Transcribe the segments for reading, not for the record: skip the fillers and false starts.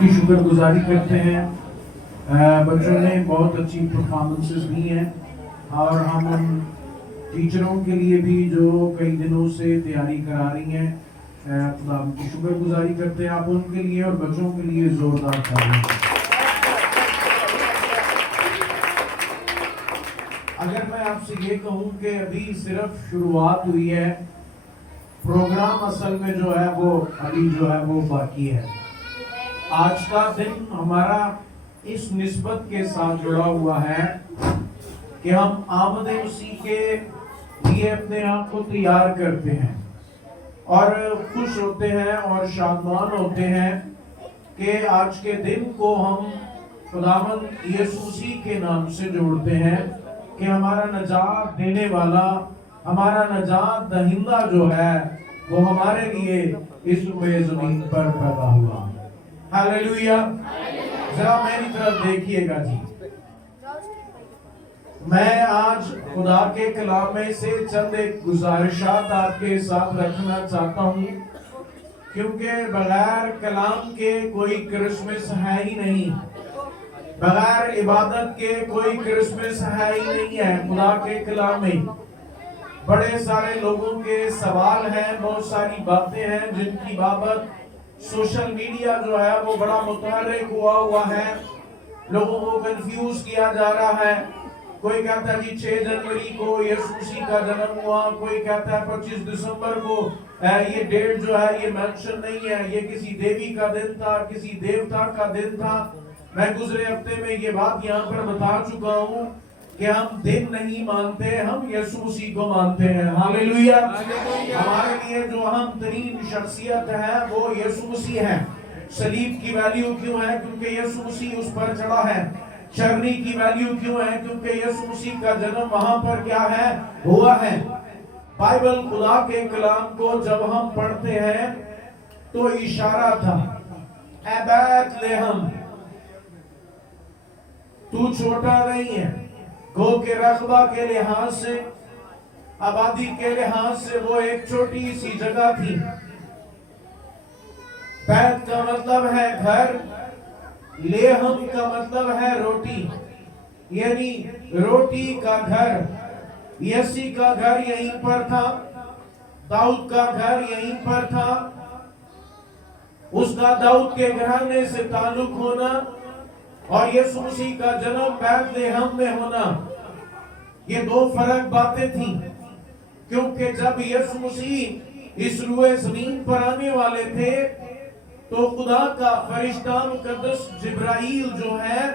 کی شکر گزاری کرتے ہیں. بچوں نے بہت اچھی پرفارمنسز دی ہیں اور ہم ان ٹیچروں کے لیے بھی جو کئی دنوں سے تیاری کرا رہی ہیں خدا کی شکر گزاری کرتے ہیں. آپ ان کے لیے اور بچوں کے لیے زوردار تالیاں. اگر میں آپ سے یہ کہوں کہ ابھی صرف شروعات ہوئی ہے، پروگرام اصل میں جو ہے وہ ابھی جو ہے وہ باقی ہے. آج کا دن ہمارا اس نسبت کے ساتھ جڑا ہوا ہے کہ ہم آمد مسیح کے لیے اپنے آپ کو تیار کرتے ہیں اور خوش ہوتے ہیں اور شادمان ہوتے ہیں کہ آج کے دن کو ہم خداوند یسوع مسیح کے نام سے جوڑتے ہیں کہ ہمارا نجات دینے والا، ہمارا نجات دہندہ جو ہے وہ ہمارے لیے اس روئے زمین پر پیدا ہوا. ہاللیلویہ. ذرا میری طرف دیکھیے گا جی. میں آج خدا کے کلام میں سے چند ایک گزارشات آپ کے ساتھ رکھنا چاہتا ہوں، کیونکہ بغیر کلام کے کوئی کرسمس ہے ہی نہیں، بغیر عبادت کے کوئی کرسمس ہے ہی نہیں ہے. خدا کے کلام میں بڑے سارے لوگوں کے سوال ہیں، بہت ساری باتیں ہیں جن کی بابت سوشل میڈیا جو ہے وہ بڑا متحرک ہوا ہے. لوگوں کو کنفیوز کیا جا رہا ہے. کوئی کہتا ہے جی 6 جنوری کو یسوع مسیح کا جنم ہوا، کوئی کہتا ہے 25 دسمبر کو. یہ ڈیٹ جو ہے یہ مینشن نہیں ہے، یہ کسی دیوی کا دن تھا، کسی دیوتا کا دن تھا. میں گزرے ہفتے میں یہ بات یہاں پر بتا چکا ہوں کہ ہم دن نہیں مانتے، ہم یسوع مسیح کو مانتے ہیں. ہاللیلویہ. ہمارے لیے جو اہم ترین شخصیت ہے وہ یسوع مسیح ہے. صلیب کی ویلیو کیوں ہے؟ کیونکہ یسوع مسیح اس پر چڑھا ہے. چرنی کی ویلیو کیوں ہے؟ کیونکہ یسوع مسیح کا جنم وہاں پر کیا ہے؟ ہوا ہے. بائبل خدا کے کلام کو جب ہم پڑھتے ہیں تو اشارہ تھا، اے بیت لحم تو چھوٹا نہیں ہے. گو کے رقبہ کے لحاظ سے، آبادی کے لحاظ سے وہ ایک چھوٹی سی جگہ تھی. بیت کا مطلب ہے گھر، لحم کا مطلب ہے روٹی، یعنی روٹی کا گھر. یسی کا گھر یہیں پر تھا، داؤد کا گھر یہیں پر تھا. اس کا داؤد کے گھرانے سے تعلق ہونا اور یسوع مسیح کا جنم بیت لحم میں ہونا، یہ دو فرق باتیں تھیں. کیونکہ جب یسوع مسیح اس روئے زمین پر آنے والے تھے تو خدا کا فرشتہ مقدس جبرائیل جو ہے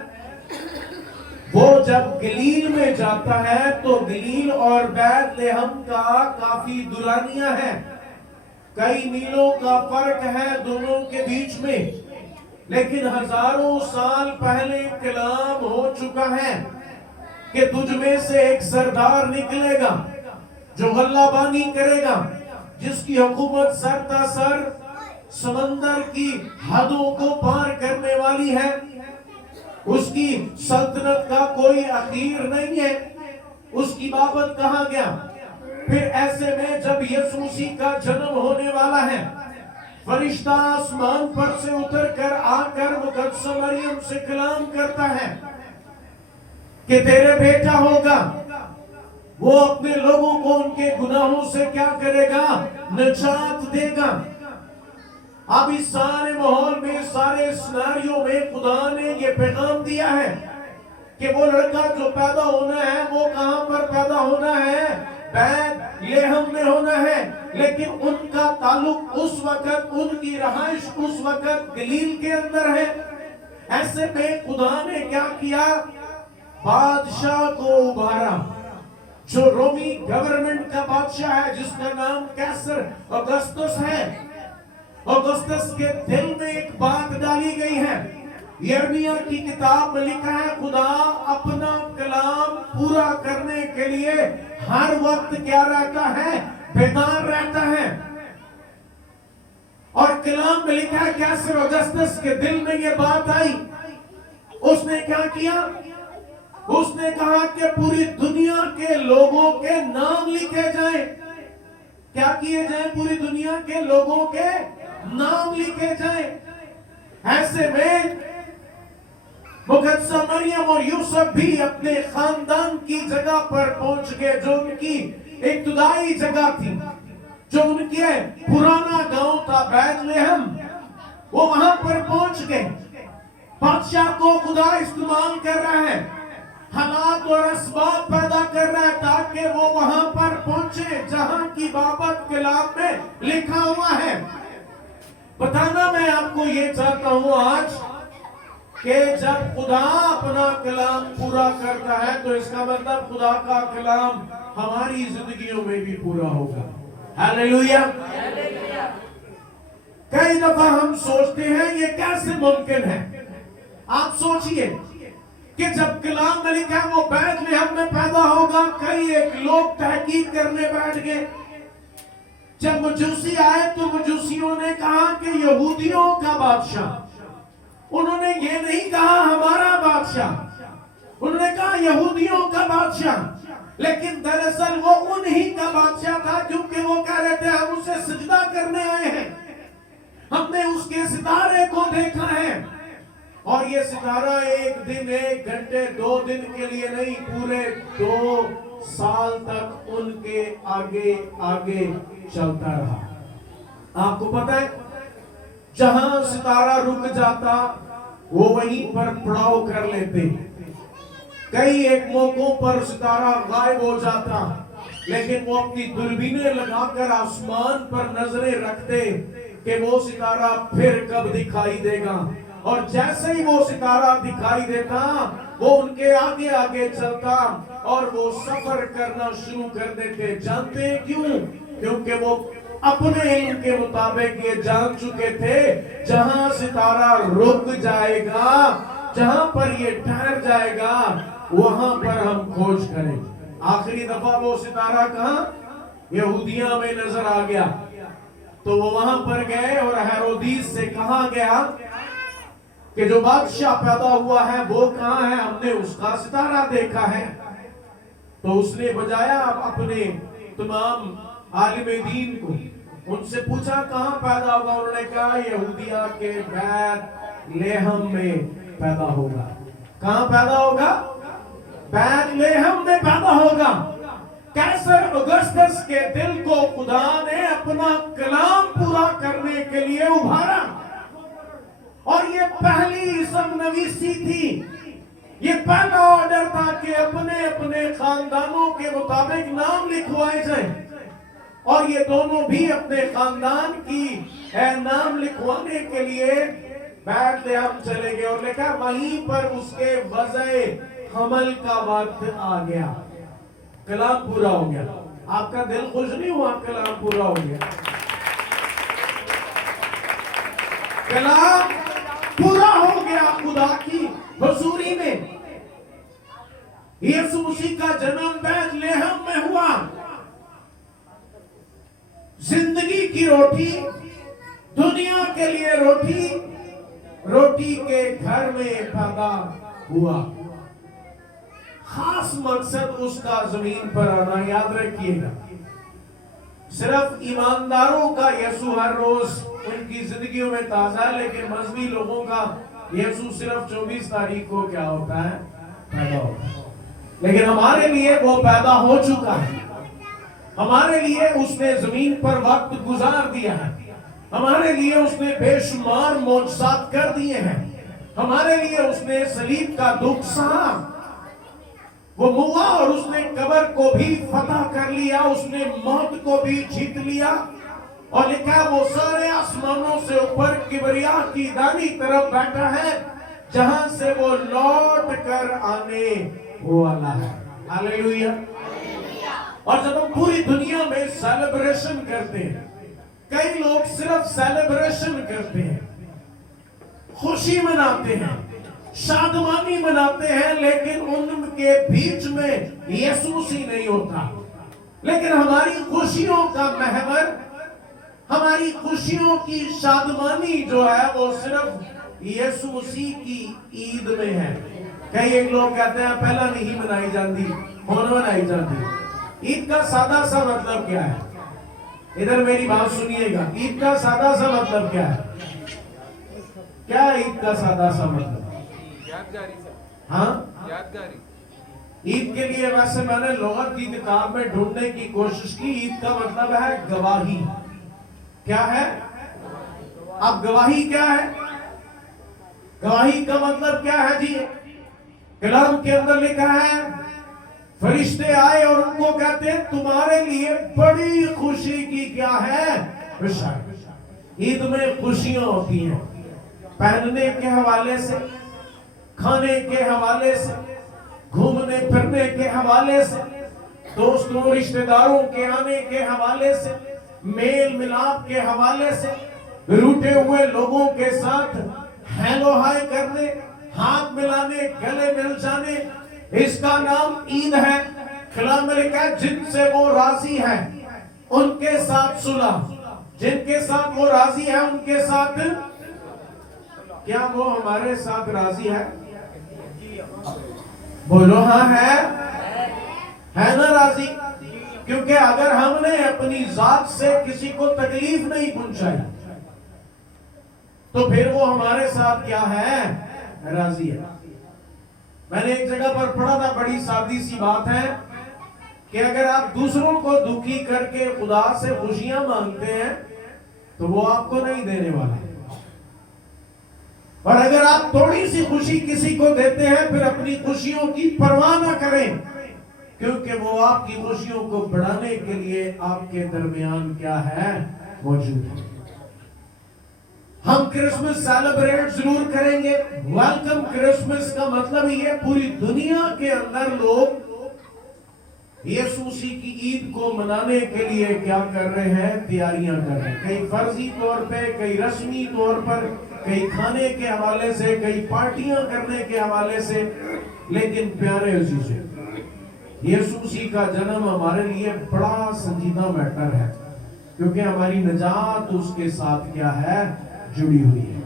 وہ جب گلیل میں جاتا ہے تو گلیل اور بیت لحم کا کافی دورانیہ ہے، کئی میلوں کا فرق ہے دونوں کے بیچ میں. لیکن ہزاروں سال پہلے کلام ہو چکا ہے کہ تجھ میں سے ایک سردار نکلے گا جو غلہ بانی کرے گا، جس کی حکومت سر تا سر سمندر کی حدوں کو پار کرنے والی ہے. اس کی سلطنت کا کوئی اخیر نہیں ہے. اس کی بابت کہا گیا. پھر ایسے میں جب یسوع مسیح کا جنم ہونے والا ہے، فرشتہ آسمان پر سے اتر کر آ کر مقدسہ مریم سے کلام کرتا ہے کہ تیرے بیٹا ہوگا، وہ اپنے لوگوں کو ان کے گناہوں سے کیا کرے گا؟ نجات دے گا. اب اس سارے ماحول میں، سارے سیناریو میں خدا نے یہ پیغام دیا ہے کہ وہ لڑکا جو پیدا ہونا ہے وہ کہاں پر پیدا ہونا ہے؟ بیت لحم میں ہونا ہے. لیکن ان کا تعلق اس وقت، ان کی رہائش اس وقت گلیل کے اندر ہے. ایسے میں خدا نے کیا کیا؟ بادشاہ کو ابھارا جو رومی گورنمنٹ کا بادشاہ ہے، جس کا نام کیسر اگسطس ہے. اگسطس کے دل میں ایک بات ڈالی گئی ہے. یرمیہ کی کتاب میں لکھا ہے خدا اپنا کلام پورا کرنے کے لیے ہر وقت کیا رہتا ہے؟ بیدار رہتا ہے. اور کلام میں لکھا ہے کیسر اگسطس کے دل میں یہ بات آئی. اس نے کیا کیا؟ اس نے کہا کہ پوری دنیا کے لوگوں کے نام لکھے جائیں. کیا کیے جائیں؟ پوری دنیا کے لوگوں کے نام لکھے جائیں. ایسے میں مقدسہ مریم اور یوسف بھی اپنے خاندان کی جگہ پر پہنچ گئے، جو ان کی ابتدائی جگہ تھی، جو ان کے پرانا گاؤں تھا بیت لحم، وہ وہاں پر پہنچ گئے۔ بادشاہ کو خدا استعمال کر رہا ہے، حالات اور اسباب پیدا کر رہا ہے تاکہ وہ وہاں پر پہنچے جہاں کی بابت کلام میں لکھا ہوا ہے۔ بتانا میں آپ کو یہ چاہتا ہوں آج کہ جب خدا اپنا کلام پورا کرتا ہے تو اس کا مطلب خدا کا کلام ہماری زندگیوں میں بھی پورا ہوگا۔ ہاللیلویا۔ کئی دفعہ ہم سوچتے ہیں یہ کیسے ممکن ہے۔ آپ سوچئے کہ جب کلام میں لکھا ہے وہ بیت لحم میں پیدا ہوگا، کئی ایک لوگ تحقیق کرنے بیٹھ گئے۔ جب مجوسی آئے تو مجوسیوں نے کہا کہ یہودیوں کا بادشاہ، انہوں نے یہ نہیں کہا ہمارا بادشاہ، انہوں نے کہا یہودیوں کا بادشاہ، لیکن دراصل وہ انہی کا بادشاہ تھا، کیونکہ وہ کہہ رہے تھے ہم اسے سجدہ کرنے آئے ہیں، ہم نے اس کے ستارے کو دیکھا ہے۔ اور یہ ستارہ ایک دن، ایک گھنٹے، 2 دن کے لیے نہیں، پورے 2 سال تک ان کے آگے آگے چلتا رہا۔ آپ کو پتہ ہے جہاں ستارہ رک جاتا وہ وہیں پر پڑاؤ کر لیتے۔ کئی ایک موقعوں پر ستارہ غائب ہو جاتا، لیکن وہ اپنی دوربینیں لگا کر آسمان پر نظریں رکھتے کہ وہ ستارہ پھر کب دکھائی دے گا، اور جیسے ہی وہ ستارہ دکھائی دیتا وہ ان کے آگے آگے چلتا اور وہ سفر کرنا شروع کر دیتے۔ جانتے ہیں کیوں؟ کیونکہ وہ اپنے علم کے مطابق یہ جان چکے تھے جہاں ستارہ رک جائے گا، جہاں پر یہ ٹھہر جائے گا، وہاں پر ہم کھوج کریں۔ آخری دفعہ وہ ستارہ کہاں؟ یہودیہ میں نظر آ گیا، تو وہ وہاں پر گئے اور ہیرودیس سے کہا گیا کہ جو بادشاہ پیدا ہوا ہے وہ کہاں ہے، ہم نے اس کا ستارہ دیکھا ہے۔ تو اس نے بجایا اپنے تمام عالم دین کو، ان سے پوچھا کہاں پیدا ہوگا، انہوں نے کہا یہودیہ کے بیت لحم میں پیدا ہوگا۔ کہاں پیدا ہوگا؟ بیت لحم میں پیدا ہوگا۔ کیسر اگسطس کے دل کو خدا نے اپنا کلام پورا کرنے کے لیے ابھارا، اور یہ پہلی اسم نویسی تھی، یہ پہلا آرڈر تھا کہ اپنے اپنے خاندانوں کے مطابق نام لکھوائے جائیں، اور یہ دونوں بھی اپنے خاندان کی نام لکھوانے کے لیے بیت لحم چلے گئے، اور لکھا وہیں پر اس کے وضع حمل کا وقت آ گیا۔ کلام پورا ہو گیا۔ آپ کا دل خوش نہیں ہوا؟ کلام پورا ہو گیا۔ کلام پورا ہو گیا خدا کی حضوری میں۔ یسوع مسیح کا جنم بیت لحم میں ہوا۔ زندگی کی روٹی، دنیا کے لیے روٹی، روٹی کے گھر میں پیدا ہوا۔ خاص مقصد اس کا زمین پر آنا، یاد رکھیے گا۔ صرف ایمانداروں کا یسوع ہر روز ان کی زندگیوں میں تازہ ہے، لیکن مذہبی لوگوں کا یسوع صرف 24 تاریخ کو کیا ہوتا ہے؟ پیدا ہوتا ہے۔ لیکن ہمارے لیے وہ پیدا ہو چکا ہے، ہمارے لیے اس نے زمین پر وقت گزار دیا ہے، ہمارے لیے اس نے بے شمار معجزات کر دیے ہیں، ہمارے لیے اس نے صلیب کا دکھ سہا، وہ موا اور اس نے قبر کو بھی فتح کر لیا، اس نے موت کو بھی جیت لیا، اور لکھا وہ سارے آسمانوں سے اوپر کبریا کی دانی طرف بیٹھا ہے، جہاں سے وہ لوٹ کر آنے والا ہے۔ ہاللیلویہ۔ اور جب ہم پوری دنیا میں سیلیبریشن کرتے ہیں، کئی لوگ صرف سیلیبریشن کرتے ہیں، خوشی مناتے ہیں، شادمانی مناتے ہیں، لیکن ان کے بیچ میں یسوع مسیح نہیں ہوتا۔ لیکن ہماری خوشیوں کا محور، ہماری خوشیوں کی شادمانی جو ہے وہ صرف یسوع مسیح کی عید میں ہے۔ کئی ایک لوگ کہتے ہیں پہلا نہیں منائی جاندی، ہون منائی جاندی۔ عید کا سادہ سا مطلب کیا ہے؟ ادھر میری بات سنیے گا، عید کا سادہ سا مطلب کیا ہے؟ کیا عید کا سادہ سا مطلب؟ یادگاری سے. ہاں یادگاری. عید کے لیے ویسے میں نے لغت کی کتاب میں ڈھونڈنے کی کوشش کی. عید کا مطلب ہے گواہی. کیا ہے؟ اب گواہی کیا ہے؟ گواہی کا مطلب کیا ہے جی؟ کلام کے اندر لکھا ہے فرشتے آئے اور ان کو کہتے ہیں تمہارے لیے بڑی خوشی کی کیا ہے بشارت. عید میں خوشیاں ہوتی ہیں پہننے کے حوالے سے, کھانے کے حوالے سے, گھومنے پھرنے کے حوالے سے, دوستوں رشتہ داروں کے آنے کے حوالے سے, میل ملاپ کے حوالے سے, روٹے ہوئے لوگوں کے ساتھ ہیلو ہائی کرنے, ہاتھ ملانے, گلے مل جانے, اس کا نام عید ہے. کلام میں لکھا ہے جن سے وہ راضی ہے ان کے ساتھ صلح, جن کے ساتھ وہ راضی ہے ان کے ساتھ. کیا وہ ہمارے ساتھ راضی ہے؟ بولو ہاں ہے نا راضی؟ کیونکہ اگر ہم نے اپنی ذات سے کسی کو تکلیف نہیں پہنچائی تو پھر وہ ہمارے ساتھ کیا ہے؟ راضی ہے. میں نے ایک جگہ پر پڑھا تھا, بڑی سادی سی بات ہے کہ اگر آپ دوسروں کو دکھی کر کے خدا سے خوشیاں مانگتے ہیں تو وہ آپ کو نہیں دینے والا, اور اگر آپ تھوڑی سی خوشی کسی کو دیتے ہیں پھر اپنی خوشیوں کی پرواہ نہ کریں, کیونکہ وہ آپ کی خوشیوں کو بڑھانے کے لیے آپ کے درمیان کیا ہے؟ موجود ہے. ہم کرسمس سیلیبریٹ ضرور کریں گے. ویلکم کرسمس کا مطلب یہ پوری دنیا کے اندر لوگ یسوع مسیح کی عید کو منانے کے لیے کیا کر رہے ہیں؟ تیاریاں کر رہے ہیں. کئی فرضی طور پہ, کئی رسمی طور پر, کئی کھانے کے حوالے سے, کئی پارٹیاں کرنے کے حوالے سے. لیکن پیارے عزیزوں, یسوع مسیح کا جنم ہمارے لیے بڑا سنجیدہ میٹر ہے, کیونکہ ہماری نجات اس کے ساتھ کیا ہے؟ جڑی ہوئی ہے.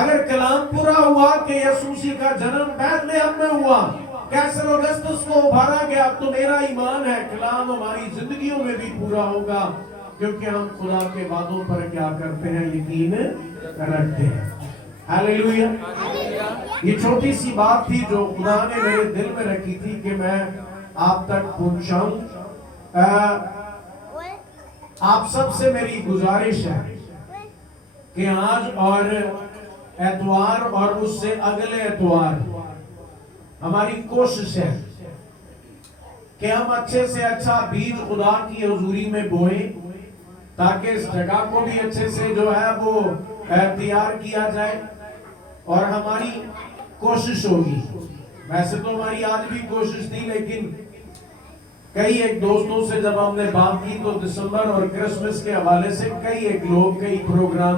اگر کلام پورا ہوا کہ یسوع مسیح کا جنم بیت لحم میں ہوا, کیسر اگسطس کو ابھارا گیا, تو میرا ایمان ہے کلام ہماری زندگیوں میں بھی پورا ہوگا, کیونکہ ہم خدا کے وعدوں پر کیا کرتے ہیں؟ یقین رکھتے ہیں. ہاللیلویا. یہ چھوٹی سی بات تھی جو خدا نے میرے دل میں رکھی تھی کہ میں آپ تک پہنچاؤں. آپ سب سے میری گزارش ہے کہ آج اور اتوار اور اس سے اگلے اتوار ہماری کوشش ہے کہ ہم اچھے سے اچھا بیج خدا کی حضوری میں بوئیں, تاکہ اس جگہ کو بھی اچھے سے جو ہے وہ تیار کیا جائے. اور ہماری کوشش ہوگی, ویسے تو ہماری آج بھی کوشش تھی, لیکن کئی ایک دوستوں سے جب ہم نے بات کی تو دسمبر اور کرسمس کے حوالے سے کئی ایک لوگ کئی پروگرام